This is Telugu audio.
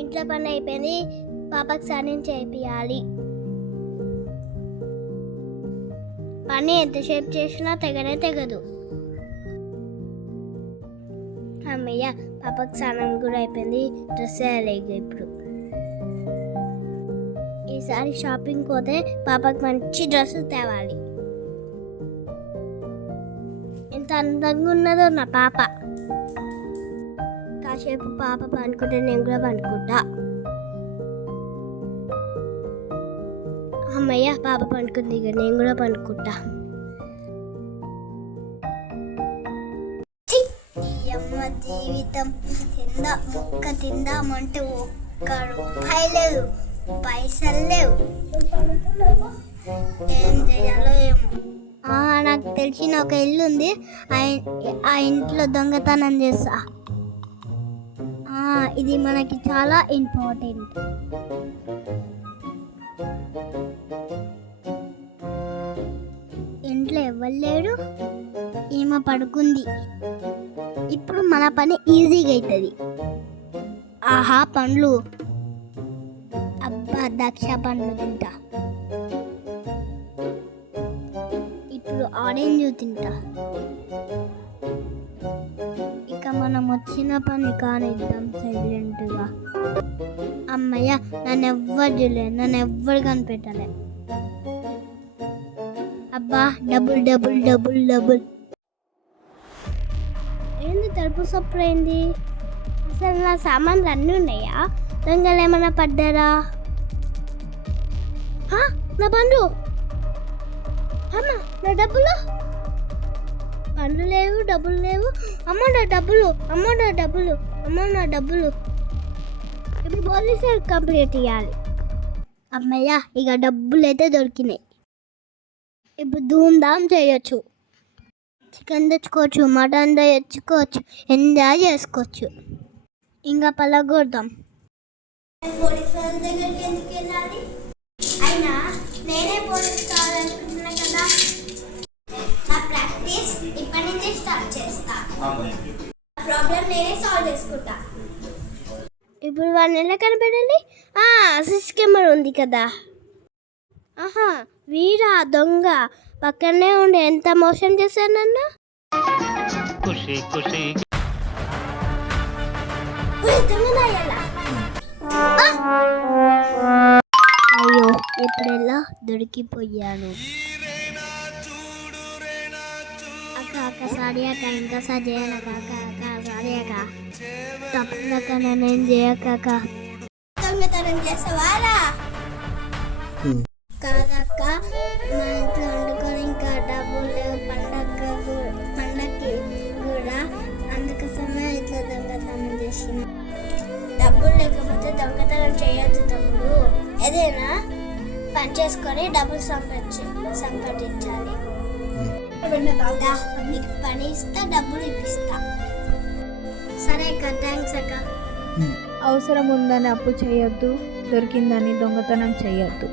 ఇంట్లో పని అయిపోయింది, పాపకి స్నానం చేయాలి. పని ఎంతసేపు చేసినా తెగదు. అమ్మయ్య, పాపకి స్నానం కూడా అయిపోయింది. డ్రెస్ వేయలేక ఇప్పుడు ఈసారి షాపింగ్ పోతే పాపకి మంచి డ్రెస్ తేవాలి. ఎంత అందంగా ఉన్నదో నా పాప. కాసేపు పాప పండుకుంటే నేను కూడా పండుకుంటా. అమ్మయ్య, పాప పండుకుంది, ఇక నేను కూడా పండుకుంటా. అమ్మ జీవితం తిందామంటే ఒక్క రూపాయి లేదు, పైసలు లేవు, ఏం చేయాలో ఏమో. నాకు తెలిసిన ఒక ఇల్లు ఉంది, ఆ ఇంట్లో దొంగతనం చేస్తా. ఇది మనకి చాలా ఇంపార్టెంట్. ఇంట్లో ఎవరు లేడు, ఈమె పడుకుంది. ఇప్పుడు మన పని ఈజీగా అవుతుంది. ఆహా, పండ్లు, అబ్బా ద్రాక్ష పండ్లు తింటా. ఇప్పుడు ఆరెంజ్ తింటా. ఇక మనం వచ్చిన పని కానిద్దాం సైలెంట్గా. అమ్మయ్య, నన్ను ఎవ్వరు చూడలేదు, నన్ను ఎవ్వరు కనిపెట్టలే. అబ్బా, డబుల్ డబుల్ డబుల్ డబుల్. ఏంది తలుపు సొప్పుడైంది? అసలు నా సామాన్లు అన్నీ ఉన్నాయా? దొంగలు ఏమైనా పడ్డారా? నా పండ్లు, అమ్మ నా డబ్బులు. పండ్లు లేవు, డబ్బులు లేవు. అమ్మ నా డబ్బులు, అమ్మ నా డబ్బులు, అమ్మ నా డబ్బులు. ఇప్పుడు పోలీసు కంప్లీట్ ఇవ్వాలి. అమ్మయ్య, ఇక డబ్బులు అయితే దొరికినాయి. ఇప్పుడు ధూమ్ధామ్ చేయొచ్చు. చికెన్ తెచ్చుకోవచ్చు, మటన్ తెచ్చుకోవచ్చు, ఎంజాయ్ చేసుకోవచ్చు. ఇంకా పలగొడదాం. పోలీసు వాళ్ళ దగ్గరికి ఎందుకు వెళ్ళాలి? అయినా నేనే పోలీస్ కావాలనుకుంటున్నా కదా. నా ప్రాక్టీస్ ఇప్పటి నుంచే స్టార్ట్ చేస్తా. ప్రాబ్లం నేనే సాల్వ్ చేసుకుంటా. ఇప్పుడు వాళ్ళని ఎలా కనిపెట్టాలి? సిసి కెమెరా ఉంది కదా. ఆహా, వీరా దొంగ పక్కనే ఉండి ఎంత మోసం చేశానన్నా. అయ్యో, ఎప్పుడెల్లా దొరికిపోయాను. అక్క సారీ అక్క, ఇంకా సార్ చేయనక్క. అక్క సారీ అక్క, తప్పక నేనేం చేయక. దొంగతనం చేసేవారా కాదక్క, మా ఇంట్లో వండుకొని ఇంకా డబ్బులు లేవు పండక్కి కూడా, అందుకోసమే ఇట్లా దొంగతనం చేసిన. డబ్బులు లేకపోతే దొంగతనం చేయొచ్చు తమ్ముడు. ఏదైనా పని చేసుకొని డబ్బులు సంపాదించాలి. నీకు పని ఇస్తా, డబ్బులు ఇప్పిస్తా. సరే అక్క, థ్యాంక్స్ అక్క. అవసరం ఉందని అప్పు చేయొద్దు, దొరికిందని దొంగతనం చేయొద్దు.